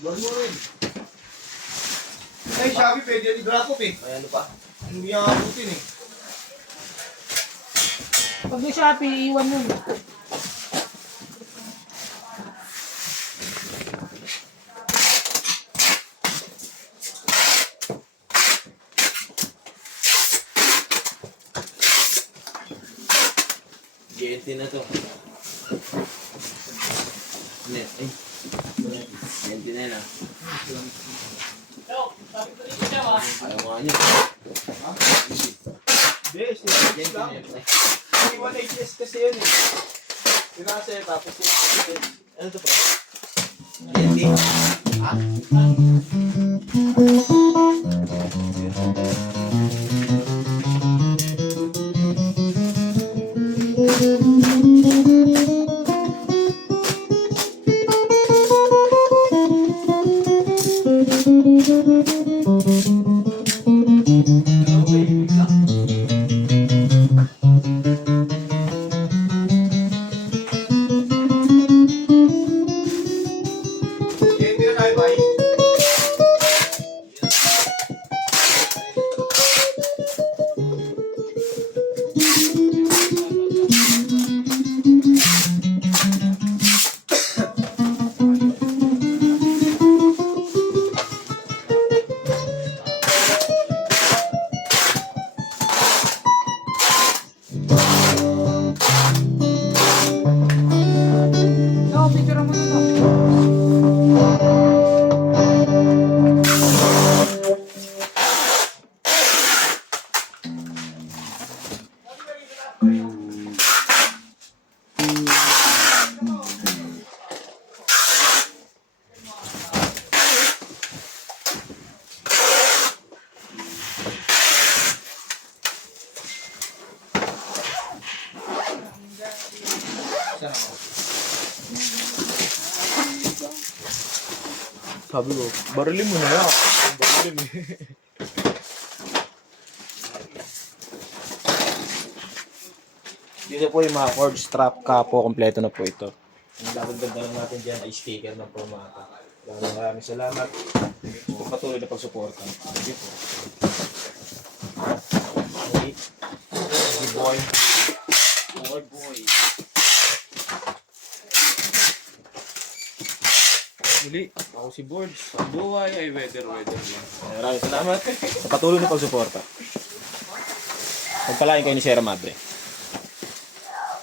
Lord mo rin. Ay, Shopee, pwede yan i-drop off eh. Ay, ano pa? Hindi yan abutin eh. Pag may Shopee, iwan yun. GNT na to. Net, ay. GNT na yan ah. Ayaw nga niyo. Hindi, GNT lang. May 1HS kasi yun eh. Pinasa tapos yung... Ano to pa? GNT? Ha? GNT na tayo, bye. No, picture mo na. Sabi ko, barilin mo na yan. Barilin eh. Dito po yung mga cord strap capo, kompleto na po ito. Ang dadagdag lang natin dyan ay sticker ng Promata. Maraming salamat kung patuloy na pagsuporta. Thank you po. Okay. Si boy. Boy. Muli, ako si Boards. Ang buhay ay weather lang. Maraming salamat sa patuloy na pagsuporta. Pagpalain kayo ni Sierra Madre.